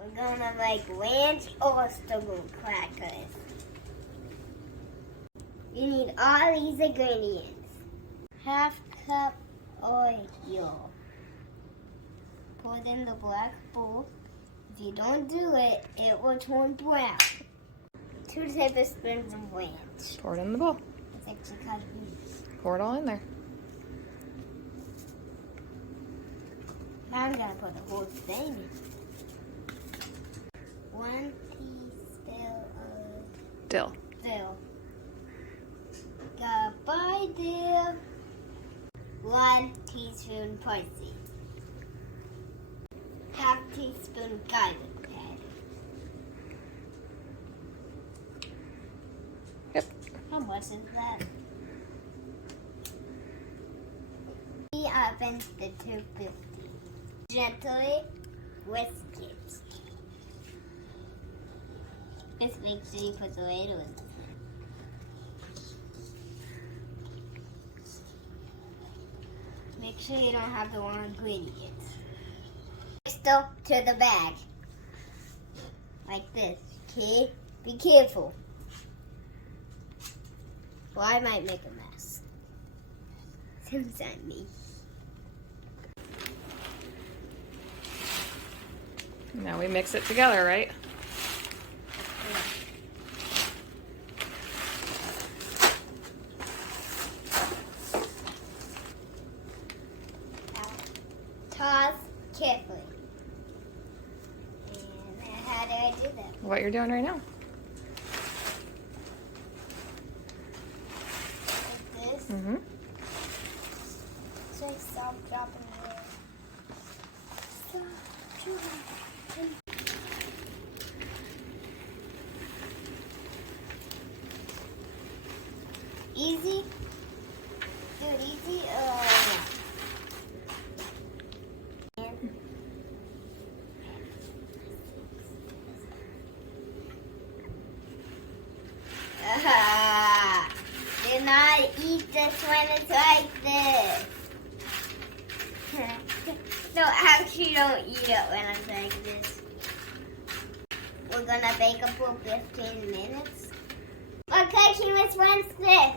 We're gonna make ranch oyster crackers. You need all these ingredients. Half cup oil. Put in the black bowl. If you don't do it, it will turn brown. 2 tablespoons of ranch. Pour it in the bowl. It's actually kind of loose. Pour it all in there. Now I'm gonna put the whole thing in. 1 teaspoon of Dill. dill. Goodbye, dill. 1 teaspoon parsley. Half teaspoon garlic powder. Yep. How much is that? The oven to 250. Gently whisk it. Just make sure you put the ladle in. Make sure you don't have the wrong ingredients. Still to the bag. Like this, okay? Be careful. Well, I might make a mess. Seems like me. Now we mix it together, right? Toss carefully. And how do I do that? What you're doing right now. Like this. Mm-hmm. So I stop dropping it. Stop dropping. Easy? Do it easy or do not eat this when it's like this. No, actually don't eat it when it's like this. We're gonna bake it for 15 minutes. Okay, Miss Winston.